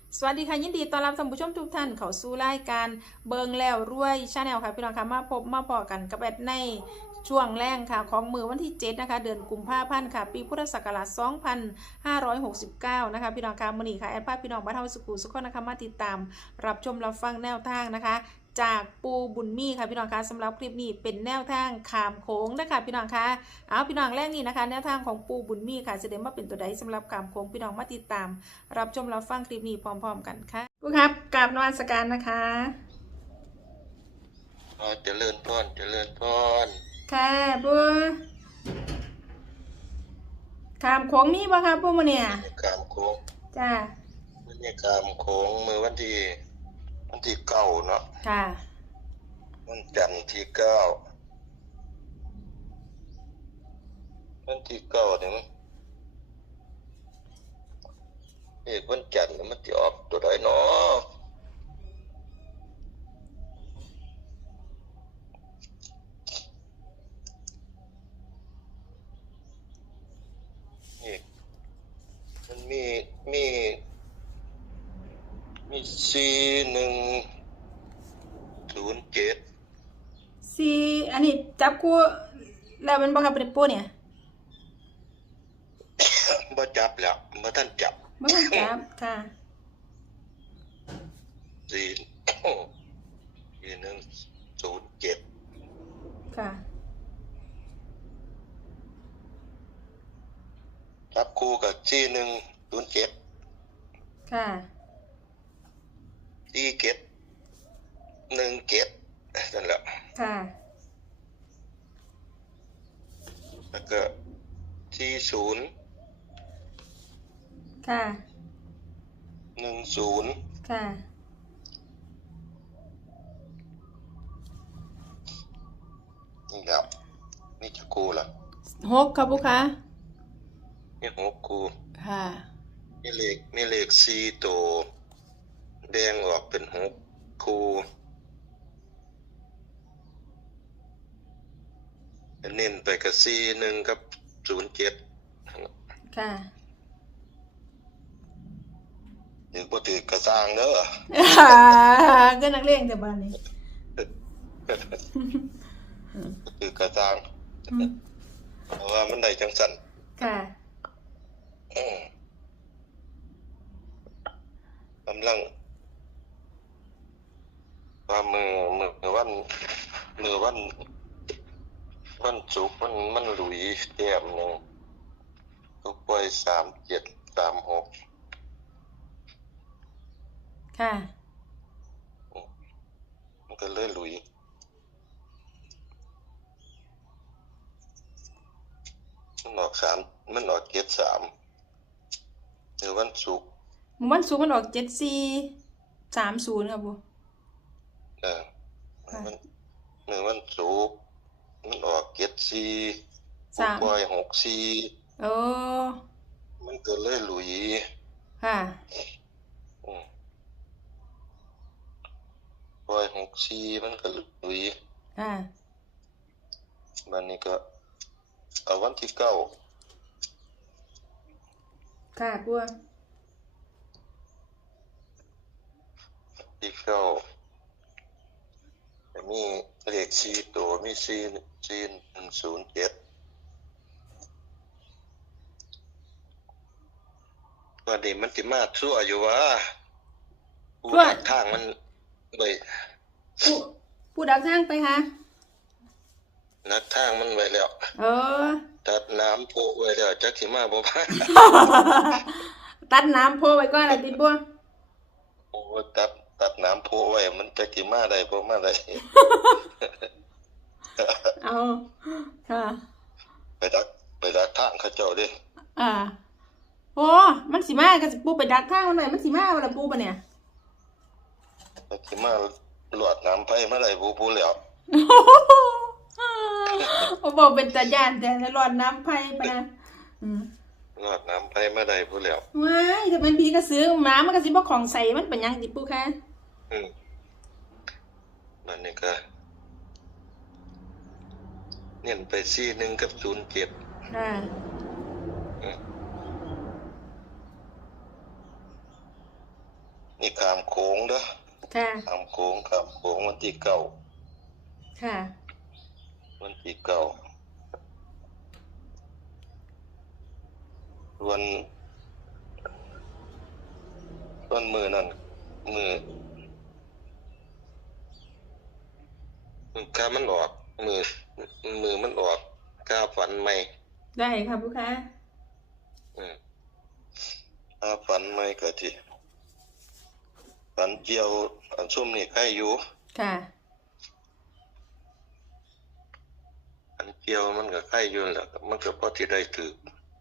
สวัสดีค่ะยินดีต้อนรับท่านผู้ชมทุกท่านเข้าสู่รายการเบิงแล้วรวยชาแนลค่ะพี่น้องค่ะมาพบมาพอกันกับแอดในช่วงแรกค่ะของมือวันที่7นะคะเดือนกุมภาพันธ์ค่ะปีพุทธศักราช2569นะคะพี่น้องค่ะมื้อนี้ค่ะแอดพาพี่น้องบ้านเฮาสุขุสุขคนนะคะมาติดตามรับชมรับฟังแนวทางนะคะจากปูบุญมีค่ะพี่น้องคะสำหรับคลิปนี้เป็นแนวทางขามโค้งนะคะพี่น้องคะเอาพี่น้องแรกนี้นะคะแนวทางของปูบุญมีค่ะจะได้มาเป็นตัวใดสำหรับขามโค้งพี่น้องมาติดตามรับชมรับฟังคลิปนี้พร้อมๆกันค่ะปูครับกราบนมัสการนะคะเจริญพรเจริญพรค่ะปูขามโค้งมีบ่ครับปูมื้อเนี่ยกามโค้งจ้าบรรยากาศโค้งมือวันที่เก้าเนาะค่ะวันจันทร์ที่เก้าวันที่เก้าเนี่ยมันวันจันทร์มันจะออกตัวใดเนาะนี่มันมี4107 สี่อันนี้จับคู่แล้วมันบ่ครับเป็นปูเนี่ยบ่จับแล้วบ่ทันจับบ่ต้องจับค่ะสี่4107 ค่ะจับคู่กับ4107 ค่ะ 17นั่นแหละค่ะแล้วก็40 ค่ะ 10 ค่ะนี่แล้วนี่จะคู่ละ 6ครับปูคะนี่6คู่ค่ะมีเลข4ตัวแดงออกเป็น6คู่เน้นไปกับ41กับ07 ค่ะถือบ่ถือกระสร้างเด้อก็นักเรียนแต่บ้านนี้ถือกระสร้างเพราะว่ามันได้จังซั่นค่ะกำลังว่าวันศุกร์มันหลุยแต้มนึงก็ปล่อย3736 ค่ะมันก็เลยหลุยมันออก73หรือวันศุกร์วันศุกร์มันออก7430ครับปูมันหรือวันศุกร์มันออก74ปล่อย64มันก็เลยหลุยค่ะปล่อย64มันก็หลุยค่ะบัดนี้ก็เอาวันที่9 ค่ะปูที่9มีเลข4ตัวมี4107วันนี้มันสิมาชั่วอยู่วะผู้ดักทางมันไว้ผู้ดักทางไปค่ะนักทางมันไว้แล้วตัดน้ำโพไว้แล้วจักสิมาบ่พาตัดน้ำโพไว้ก่อนล่ะติบัวโอ้ตัดน้ำโพไว้มันจักสิมาได้บ่มาได้เอาค่ะไปดักทางเขาเจ้าเด้โอ้มันสิมาก็สิปูไปดักทางมันหน่อยมันสิมาบ่ล่ะปูปะเนี่ยจักสิมาลวดน้ำไผมาได้บ่แล้วโอ้บอกเป็นตาย่านแต่รอดน้ำไผปะนะลวดน้ำไผมาได้บ่แล้วว้ายถ้ามันพี่ก็ซื้อหมามันก็สิบ่ของใส่มันเป็นหยังติปูคะมันนี่ก็เน้นไป41กับ07 ค่ะเด้อค่ะข้ามโขงข้ามโขงวันที่เก้าค่ะวันที่เก้าวันมือนั่นมือข้ามันออกมือมันออกข้าฝันใหม่ได้ค่ะผู้ค้าข้าฝันใหม่ก็ที่ฝันเจียวอันซุ่มนี่ใครอยู่ค่ะอันเจียวมันก็ใครอยู่แหละมันก็พอที่ได้ถือ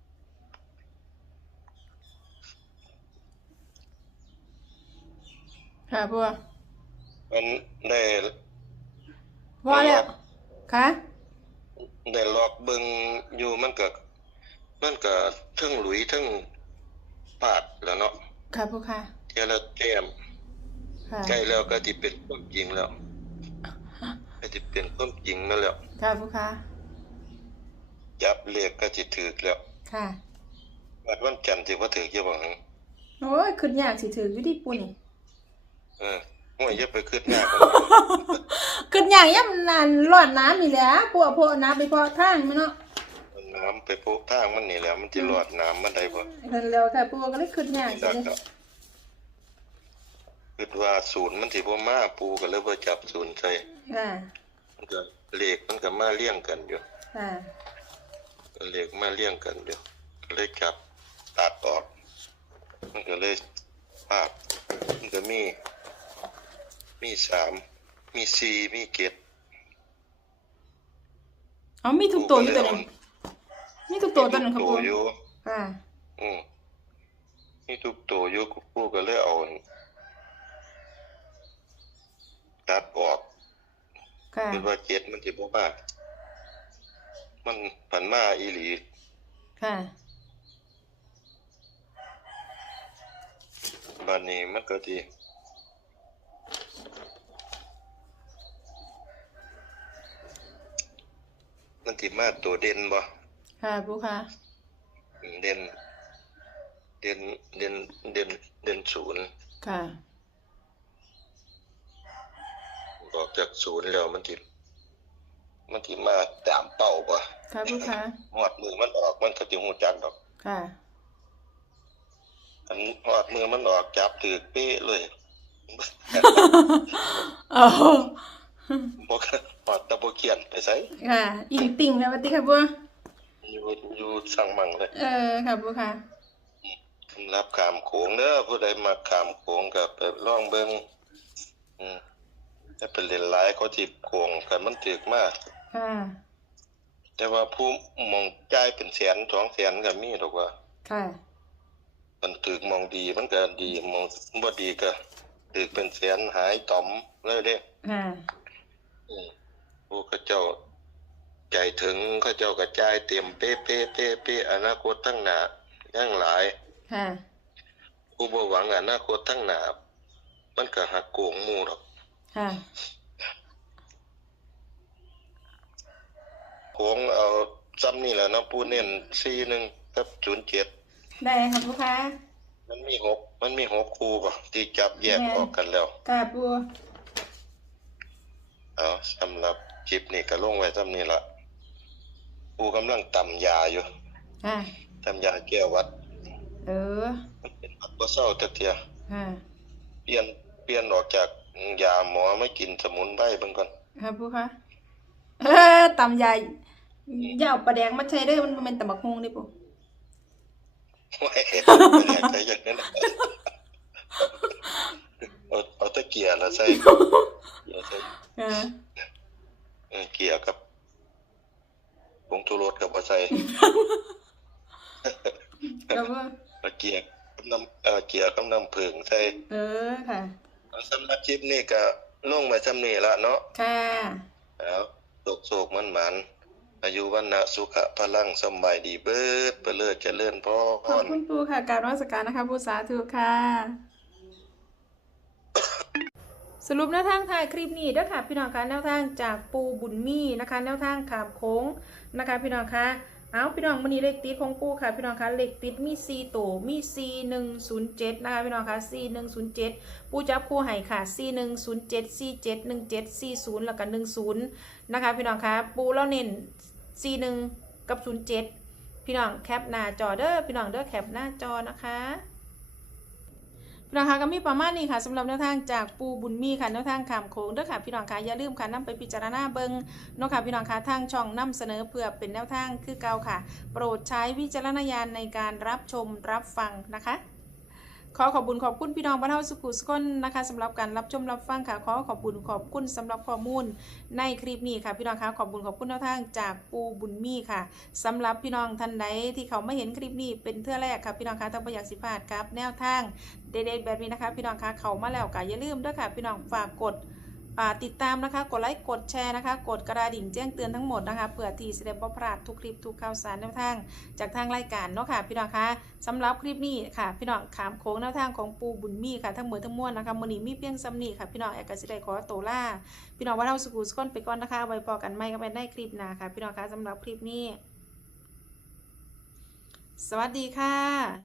ค่ะบัวมันได้พอแล้วค่ะได้ลอกเบิ่งอยู่มันก็เทิงหลุยเทิงปาดแล้วเนาะค่ะผู้ค้าเที่ยละแต้มใกล้แล้วก็สิเป็นความจริงแล้วก็สิเป็นความจริงนั่นแหละค่ะผู้ค้าจับเลขก็สิถูกแล้วค่ะวันจันทร์สิบ่ถูกอยู่บ่หึโอ้ยขึ้นยากสิถืออยู่ที่ปูนี่โอ้ยอย่าไปคิดยากขึ้นยากย่ำนานรอดน้ำนี่แหละพวกน้ำไปพอทางมั้ยเนาะน้ำไปโปะทางมันนี่แหละมันสิรอดน้ำมันได้บ่เห็นแล้วค่ะปูก็เลยขึ้นยากสิคิดว่าศูนย์มันสิบ่มาปูก็เลยบ่จับศูนย์ใส่มันก็เลขมันก็มาเลี้ยงกันอยู่เลขมาเลี้ยงกันอยู่ก็เลยจับตัดออกมันก็เลยภาพมันก็มี3มี4มี7 มีทุกตัวอยู่ตัวนึงมีทุกตัวตัวนึงครับปูค่ะมีทุกตัวอยู่ปูก็เลยเอาตัดออกคือว่า7มันสิบ่มามันผันมาอีหลีค่ะบัดนี้มันก็สิมันสิมาตัวเด่นบ่ค่ะปูค่ะเด่นศูนย์ค่ะออกจากศูนย์แล้วมันสิมาตามเป้าบ่ค่ะปูค่ะฮอดมือมันออกมันก็สิฮู้จักดอกค่ะอันฮอดมือมันออกจับถือเป๊ะเลยบ่ฮอดตะบ่เขียนไปไสค่ะอิงติ่งแล้วว่าติค่ะบัวอยู่สั่งมั่งเลยค่ะบัวค่ะสำหรับข้ามโขงเด้อผู้ใดมาข้ามโขงก็ไปลองเบิ่งจะเป็นเล่นหลายเขาสิโขงกันมันถึกมากค่ะแต่ว่าผู้มองจ่ายเป็นแสน2แสนก็มีดอกว่าค่ะมันถึกมองดีมันก็ดีมองบ่ดีก็ถึกเป็นแสนหายต่อมเลยเด้ค่ะผู้เขาเจ้าใจถึงเขาเจ้ากระจายเต็มเป๊ะๆอนาคตทั้งหน้ายังหลายค่ะผู้บ่หวังอนาคตทั้งหน้ามันก็หักโกงหมู่ดอกค่ะโขงเอาซ้ำนี่แหละเนาะผู้เน้น41กับ07 ได้ครับลูกค้ามันมี6คู่ป่ะที่จับแยกออกกันแล้วค่ะปูสำหรับคลิปนี้ก็ลงไว้ซ้ำนี่ล่ะปูกำลังตำยาอยู่ตำยาแก้วัดมันเป็นวัดบ่เศร้าจักเที่ยเปลี่ยนออกจากยาหมอไม่กินสมุนไพรเบิ่งก่อนครับปูคะตำยาอย่าเอาปลาแดงมาใช้เด้อมันบ่แม่นตำบักหุ่งนี่ปูโอ้ยใจอย่างนั้นเอาตะเกียร์ละใส่เกียร์กับผงชูรสกับเอาใส่แล้วก็เกียร์กับน้ำผึ้งใส่ค่ะสำหรับคลิปนี้ก็ลงไว้ซ้ำนี้ละเนาะค่ะแล้วโศกมันอายุวันนะสุขะพลังสำบายดีเบิดเลิศเจริญพรขอบคุณปูค่ะกราบนมัสการนะคะปูสาธุค่ะสรุปแนวทางถ่ายคลิปนี้ด้วยค่ะพี่น้องคะแนวทางจากปูบุญมีนะคะแนวทางขามโค้งนะคะพี่น้องคะเอาพี่น้องวันนี้เลขติดของปูค่ะพี่น้องคะเลขติดมี4ตัวมี4107นะคะพี่น้องคะ4107ปูจับคู่ให้ค่ะ4107 4717 40แล้วก็10นะคะพี่น้องคะปูแล้วเน้น41กับ07พี่น้องแคปหน้าจอเด้อพี่น้องเด้อแคปหน้าจอนะคะพี่น้องคะก็มีประมาณนี้ค่ะสำหรับแนวทางจากปูบุญมีค่ะแนวทางขามโค้งเด้อค่ะพี่น้องคะอย่าลืมค่ะนำไปพิจารณาเบิ่งเนาะค่ะพี่น้องคะทางช่องนำเสนอเพื่อเป็นแนวทางคือเก่าค่ะโปรดใช้วิจารณญาณในการรับชมรับฟังนะคะขอบคุณพี่น้องบ้านเฮาสุขุสุขนนะคะสำหรับการรับชมรับฟังค่ะขอบคุณสำหรับข้อมูลในคลิปนี้ค่ะพี่น้องคะขอบคุณแนวทางจากปูบุญมีค่ะสำหรับพี่น้องท่านใดที่เขาไม่เห็นคลิปนี้เป็นเทื่อแรกค่ะพี่น้องคะถ้าไม่อยากสิพลาดครับแนวทางเด็ดๆแบบนี้นะคะพี่น้องคะเขามาแล้วก็อย่าลืมด้วยค่ะพี่น้องฝากกดติดตามนะคะกดไลค์กดแชร์นะคะกดกระดิ่งแจ้งเตือนทั้งหมดนะคะเพื่อที่จะได้บ่พลาดทุกคลิปทุกข่าวสารแนวทางจากทางรายการเนาะค่ะพี่น้องคะสำหรับคลิปนี้ค่ะพี่น้องขามโค้งแนวทางของปูบุญมีค่ะทั้งหมดทั้งมวลนะคะมื้อนี้มีเพียงซ้ำนี้ค่ะพี่น้องแอกสิได้ขอตัวลาพี่น้องว่าเราสุขุสุขนไปก่อนนะคะไว้พอกันใหม่ก็ไปได้คลิปหน้าค่ะพี่น้องคะสำหรับคลิปนี้สวัสดีค่ะ